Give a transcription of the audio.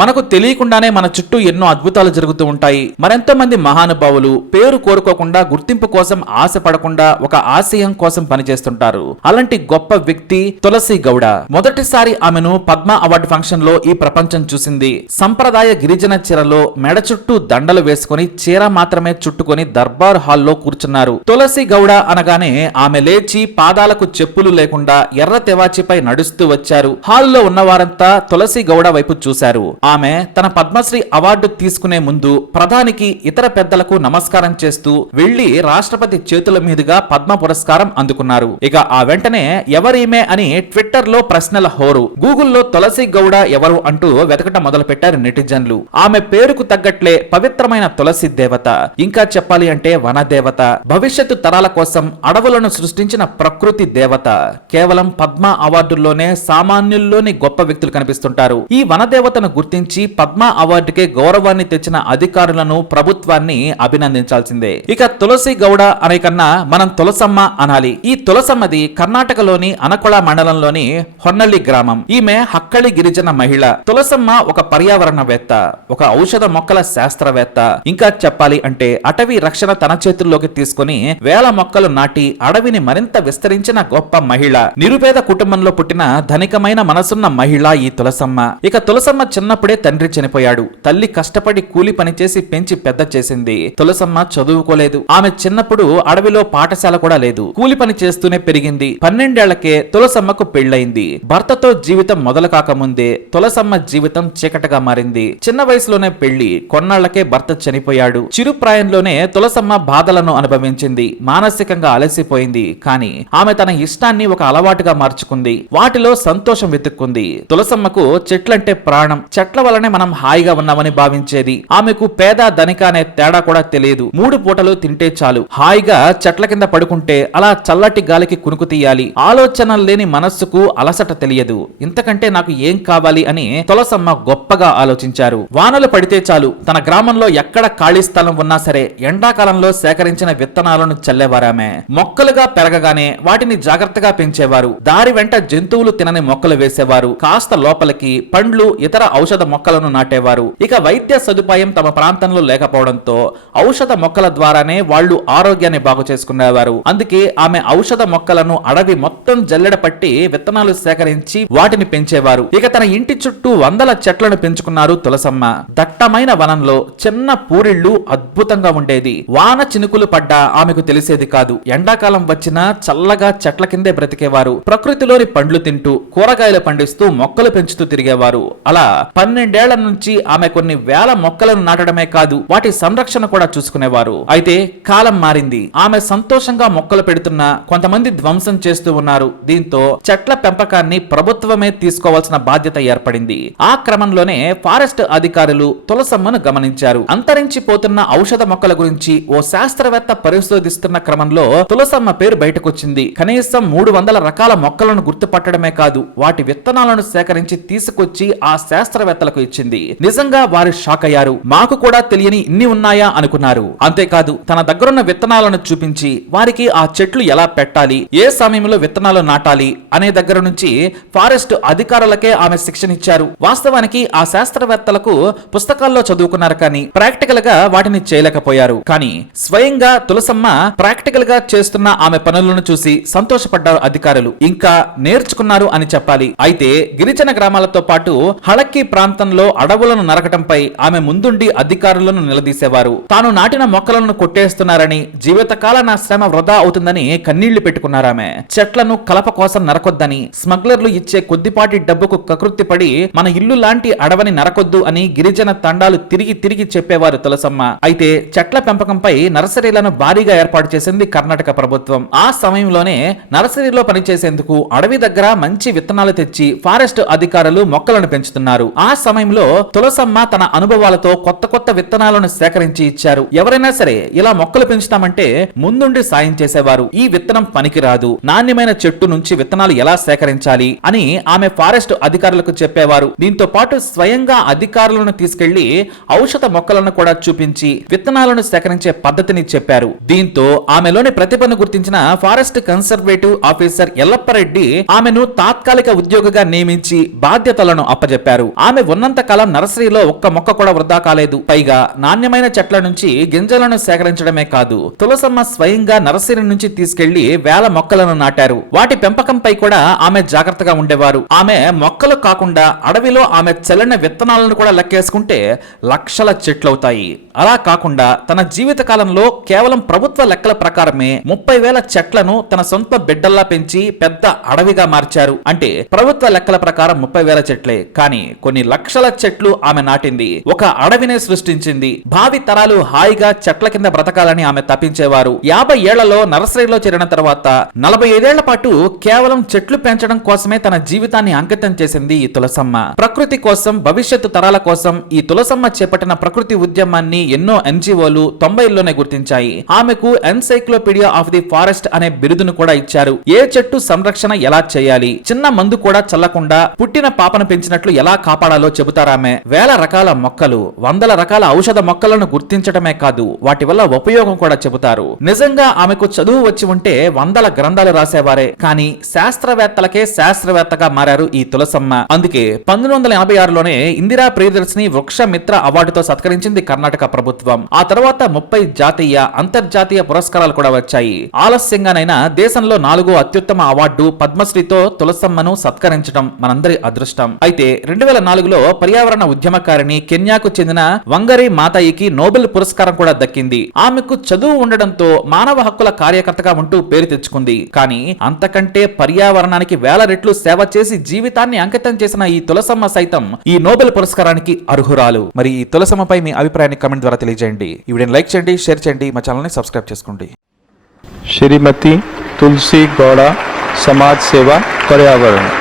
మనకు తెలియకుండానే మన చుట్టూ ఎన్నో అద్భుతాలు జరుగుతూ ఉంటాయి. మరెంతో మంది మహానుభావులు పేరు కోరుకోకుండా గుర్తింపు కోసం ఆశపడకుండా ఒక ఆశయం కోసం పనిచేస్తుంటారు. అలాంటి గొప్ప వ్యక్తి తులసి గౌడ. మొదటిసారి ఆమెను పద్మ అవార్డు ఫంక్షన్లో ఈ ప్రపంచం చూసింది. సంప్రదాయ గిరిజన చీరలో మెడ చుట్టూ దండలు వేసుకుని చీర మాత్రమే చుట్టుకొని దర్బార్ హాల్లో కూర్చున్నారు. తులసి గౌడ అనగానే ఆమె లేచి పాదాలకు చెప్పులు లేకుండా ఎర్ర తెవాచిపై నడుస్తూ వచ్చారు. హాల్లో ఉన్నవారంతా తులసి గౌడ వైపు చూశారు. ఆమె తన పద్మశ్రీ అవార్డు తీసుకునే ముందు ప్రధానికి ఇతర పెద్దలకు నమస్కారం చేస్తూ వెళ్ళి రాష్ట్రపతి చేతుల మీదుగా పద్మ పురస్కారం అందుకున్నారు. ఇక ఆ వెంటనే ఎవరీమే అని ట్విట్టర్లో ప్రశ్నల హోరు గూగుల్లో తులసి గౌడ ఎవరు అంటూ వెతకటం మొదలు పెట్టారు నెటిజన్లు. ఆమె పేరుకు తగ్గట్లే పవిత్రమైన తులసి దేవత. ఇంకా చెప్పాలి అంటే వన దేవత భవిష్యత్తు తరాల కోసం అడవులను సృష్టించిన ప్రకృతి దేవత. కేవలం పద్మ అవార్డుల్లోనే సామాన్యుల్లోని గొప్ప వ్యక్తులు కనిపిస్తుంటారు. ఈ వనదేవతను గుర్తించి పద్మ అవార్డుకే గౌరవాన్ని తెచ్చిన అధికారులను ప్రభుత్వాన్ని అభినందించాల్సిందే. ఇక తులసి గౌడ అనే కన్నా మనం తులసమ్మ అనాలి. ఈ తులసమ్మది కర్ణాటకలోని అనకొళ మండలంలోని హొన్నల్లి గ్రామం. ఈమె హక్కళి గిరిజన మహిళ. తులసమ్మ ఒక పర్యావరణవేత్త ఒక ఔషధ మొక్కల శాస్త్రవేత్త. ఇంకా చెప్పాలి అంటే అటవీ రక్షణ తన చేతుల్లోకి తీసుకుని వేల మొక్కలు నాటి అడవిని మరింత విస్తరించిన గొప్ప మహిళ. నిరుపేద కుటుంబంలో పుట్టిన ధనికమైన మనసున్న మహిళ ఈ తులసమ్మ. ఇక తులసమ్మ చిన్న చిన్నప్పుడే తండ్రి చనిపోయాడు. తల్లి కష్టపడి కూలి పని చేసి పెంచి పెద్ద చేసింది. తులసమ్మ చదువుకోలేదు. ఆమె చిన్నప్పుడు అడవిలో పాఠశాల కూడా లేదు. కూలి పని చేస్తూనే పెరిగింది. పన్నెండేళ్ళకే తులసమ్మకు పెళ్ళైంది భర్తతో జీవితం మొదలు కాకముందే తులసమ్మ జీవితం చీకటగా మారింది. చిన్న వయసులోనే పెళ్ళి కొన్నాళ్ళకే భర్త చనిపోయాడు. చిరుప్రాయంలోనే తులసమ్మ బాధలను అనుభవించింది. మానసికంగా అలసిపోయింది. కానీ ఆమె తన ఇష్టాన్ని ఒక అలవాటుగా మార్చుకుంది. వాటిలో సంతోషం వెతుక్కుంది. తులసమ్మకు చెట్లంటే ప్రాణం. చెట్ల వలనే మనం హాయిగా ఉన్నామని భావించేది. ఆమెకు పేద ధనిక అనే తేడా కూడా తెలియదు. మూడు పూటలు తింటే చాలు. హాయిగా చెట్ల కింద పడుకుంటే అలా చల్లటి గాలికి కునుకు తీయాలి. ఆలోచనలు లేని మనస్సుకు అలసట తెలియదు. ఇంతకంటే నాకు ఏం కావాలి అని తులసమ్మ గొప్పగా ఆలోచించారు. వానలు పడితే చాలు. తన గ్రామంలో ఎక్కడ ఖాళీ స్థలం ఉన్నా సరే ఎండాకాలంలో సేకరించిన విత్తనాలను చల్లేవారామె. మొక్కలుగా పెరగగానే వాటిని జాగ్రత్తగా పెంచేవారు. దారి వెంట జంతువులు తినని మొక్కలు వేసేవారు. కాస్త లోపలికి పండ్లు ఇతర ఔషధ మొక్కలను నాటేవారు. ఇక వైద్య సదుపాయం తమ ప్రాంతంలో లేకపోవడంతో ఔషధ మొక్కల ద్వారానే వాళ్ళు ఆరోగ్యాన్ని బాగు చేసుకునేవారు. అందుకే ఆమె ఔషధ మొక్కలను అడవి మొత్తం జల్లెడ పట్టి విత్తనాలు సేకరించి వాటిని పెంచేవారు. ఇక తన ఇంటి చుట్టూ వందల చెట్లను పెంచుకున్నారు తులసమ్మ. దట్టమైన వనంలో చిన్న పూరిళ్ళు అద్భుతంగా ఉండేది. వాన చినుకులు పడ్డా ఆమెకు తెలిసేది కాదు. ఎండాకాలం వచ్చినా చల్లగా చెట్ల కిందే బ్రతికేవారు. ప్రకృతిలోని పండ్లు తింటూ కూరగాయలు పండిస్తూ మొక్కలు పెంచుతూ తిరిగేవారు. అలా పన్నెండేళ్ళ నుంచి ఆమె కొన్ని వేల మొక్కలను నాటడమే కాదు వాటి సంరక్షణ కూడా చూసుకునేవారు. అయితే కాలం మారింది. ఆమె సంతోషంగా మొక్కలు పెడుతున్నా కొంతమంది ధ్వంసం చేస్తూ ఉన్నారు. దీంతో చెట్ల పెంపకాన్ని ప్రభుత్వమే తీసుకోవాల్సిన బాధ్యత ఏర్పడింది. ఆ క్రమంలోనే ఫారెస్ట్ అధికారులు తులసమ్మను గమనించారు. అంతరించిపోతున్న ఔషధ మొక్కల గురించి ఓ శాస్త్రవేత్త పరిశోధిస్తున్న క్రమంలో తులసమ్మ పేరు బయటకొచ్చింది. కనీసం మూడు వందల రకాల మొక్కలను గుర్తుపట్టడమే కాదు వాటి విత్తనాలను సేకరించి తీసుకొచ్చి ఆ శాస్త్రవేత్త కార్యకర్తలకు ఇచ్చింది. నిజంగా వారు షాక్ అయ్యారు. మాకు కూడా తెలియని ఇన్ని ఉన్నాయా అనుకున్నారు. అంతేకాదు తన దగ్గరున్న విత్తనాలను చూపించి వారికి ఆ చెట్లు ఎలా పెట్టాలి ఏ సమయంలో విత్తనాలు నాటాలి అనే దగ్గర నుంచి ఫారెస్ట్ అధికారులకే ఆమె శిక్షణ ఇచ్చారు. వాస్తవానికి ఆ శాస్త్రవేత్తలకు పుస్తకాల్లో చదువుకున్నారు కానీ ప్రాక్టికల్గా వాటిని చేయలేకపోయారు. కానీ స్వయంగా తులసమ్మ ప్రాక్టికల్గా చేస్తున్న ఆమె పనులను చూసి సంతోషపడ్డారు అధికారులు. ఇంకా నేర్చుకున్నారు అని చెప్పాలి. అయితే గిరిజన గ్రామాలతో పాటు హళక్కి ప్రాంతంలో అడవులను నరకటంపై ఆమె ముందుండి అధికారులను నిలదీసేవారు. తాను నాటిన మొక్కలను కొట్టేస్తున్నారని జీవితకాల నా శ్రమ వృధా అవుతుందని కన్నీళ్ళు పెట్టుకున్నారామె. చెట్లను కలప కోసం నరకొద్దని స్మగ్లర్లు ఇచ్చే కొద్దిపాటి డబ్బుకు కకృత్తి పడి మన ఇల్లు లాంటి అడవని నరకొద్దు అని గిరిజన తండాలు తిరిగి తిరిగి చెప్పేవారు తులసమ్మ. అయితే చెట్ల పెంపకంపై నర్సరీలను భారీగా ఏర్పాటు చేసింది కర్ణాటక ప్రభుత్వం. ఆ సమయంలోనే నర్సరీలో పనిచేసేందుకు అడవి దగ్గర మంచి విత్తనాలు తెచ్చి ఫారెస్ట్ అధికారులు మొక్కలను పెంచుతున్నారు. ఆ సమయంలో తులసమ్మ తన అనుభవాలతో కొత్త కొత్త విత్తనాలను సేకరించి ఇచ్చారు. ఎవరైనా సరే ఇలా మొక్కలు పెంచుతామంటే ముందుండి సాయం చేసేవారు. ఈ విత్తనం పనికిరాదు. నాణ్యమైన చెట్టు నుంచి విత్తనాలు ఎలా సేకరించాలి అని ఆమె ఫారెస్ట్ అధికారులకు చెప్పేవారు. దీంతో పాటు స్వయంగా అధికారులను తీసుకెళ్ళి ఔషధ మొక్కలను కూడా చూపించి విత్తనాలను సేకరించే పద్ధతిని చెప్పారు. దీంతో ఆమెలోని ప్రతిభను గుర్తించిన ఫారెస్ట్ కన్సర్వేటివ్ ఆఫీసర్ ఎల్లప్పరెడ్డి ఆమెను తాత్కాలిక ఉద్యోగిగా నియమించి బాధ్యతలను అప్పజెప్పారు. ఆమె ఆమె ఉన్నంత కాలం నర్సరీలో ఒక్క మొక్క కూడా వృధా కాలేదు. పైగా నాణ్యమైన చెట్ల నుంచి గింజలను సేకరించడమే కాదు తులసమ్మ స్వయంగా నర్సరీ నుంచి తీసుకెళ్ళి వేల మొక్కలను నాటారు. వాటి పెంపకంపై కూడా ఆమె జాగ్రత్తగా ఉండేవారు. ఆమె మొక్కలు కాకుండా అడవిలో ఆమె చెల్లిన విత్తనాలను కూడా లెక్కేసుకుంటే లక్షల చెట్లవుతాయి. అలా కాకుండా తన జీవిత కాలంలో కేవలం ప్రభుత్వ లెక్కల ప్రకారమే ముప్పై వేల చెట్లను తన సొంత బిడ్డల్లా పెంచి పెద్ద అడవిగా మార్చారు. అంటే ప్రభుత్వ లెక్కల ప్రకారం ముప్పై వేల చెట్లే. కానీ కొన్ని లక్షల చెట్లు ఆమె నాటింది. ఒక అడవినే సృష్టించింది. భావి తరాలు హాయిగా చెట్ల కింద బ్రతకాలని ఆమె తప్పించేవారు. యాభై ఏళ్ళలో నర్సరీలో చేరిన తర్వాత నలభై ఐదేళ్ళ పాటు కేవలం చెట్లు పెంచడం కోసమే తన జీవితాన్ని అంకితం చేసింది ఈ తులసమ్మ. ప్రకృతి కోసం భవిష్యత్తు తరాల కోసం ఈ తులసమ్మ చేపట్టిన ప్రకృతి ఉద్యమాన్ని ఎన్నో ఎన్జిఓలు తొంభైల్లోనే గుర్తించాయి. ఆమెకు ఎన్సైక్లోపీడియా ఆఫ్ ది ఫారెస్ట్ అనే బిరుదును కూడా ఇచ్చారు. ఏ చెట్టు సంరక్షణ ఎలా చేయాలి? చిన్న మందు కూడా చల్లకుండా పుట్టిన పాపను పెంచినట్లు ఎలా కాపాడాలి? చెబుతారామె వేల రకాల మొక్కలు వందల రకాల ఔషధ మొక్కలను గుర్తించడమే కాదు వాటి వల్ల ఉపయోగం కూడా చెబుతారు. నిజంగా ఆమెకు చదువు వచ్చి ఉంటే వందల గ్రంథాలు రాసేవారే కానీ శాస్త్రవేత్తలకే శాస్త్రవేత్తగా మారారు ఈ తులసమ్మ. అందుకే పంతొమ్మిది వందల ఎనభై ఆరులోనే ఇందిరా ప్రియదర్శిని వృక్ష మిత్ర అవార్డుతో సత్కరించింది కర్ణాటక ప్రభుత్వం. ఆ తర్వాత ముప్పై జాతీయ అంతర్జాతీయ పురస్కారాలు కూడా వచ్చాయి. ఆలస్యంగానైనా దేశంలో నాలుగో అత్యుత్తమ అవార్డు పద్మశ్రీతో తులసమ్మను సత్కరించడం మనందరి అదృష్టం. అయితే రెండు వేల నాలుగులో పర్యావరణ ఉద్యమకారిణి కెన్యాకు చెందిన వంగరి మాతాయికి నోబెల్ పురస్కారం కూడా దక్కింది ఆమెకు చదువు ఉండడంతో మానవ హక్కుల కార్యకర్తగా ఉంటూ పేరు తెచ్చుకుంది కానీ అంతకంటే పర్యావరణానికి వేల రెట్లు సేవ చేసి జీవితాన్ని అంకితం చేసిన ఈ తులసమ్మ సైతం ఈ నోబెల్ పురస్కారానికి అర్హురాలు మరి ఈ తులసమ్మపై మీ అభిప్రాయాన్ని కమెంట్ ద్వారా తెలియజేయండి ఈ వీడియోని లైక్ చేయండి షేర్ చేయండి మా ఛానల్ని సబ్స్క్రైబ్ చేసుకోండి श्रीमती तुलसी गौड़ा समाज सेवा पर्यावरण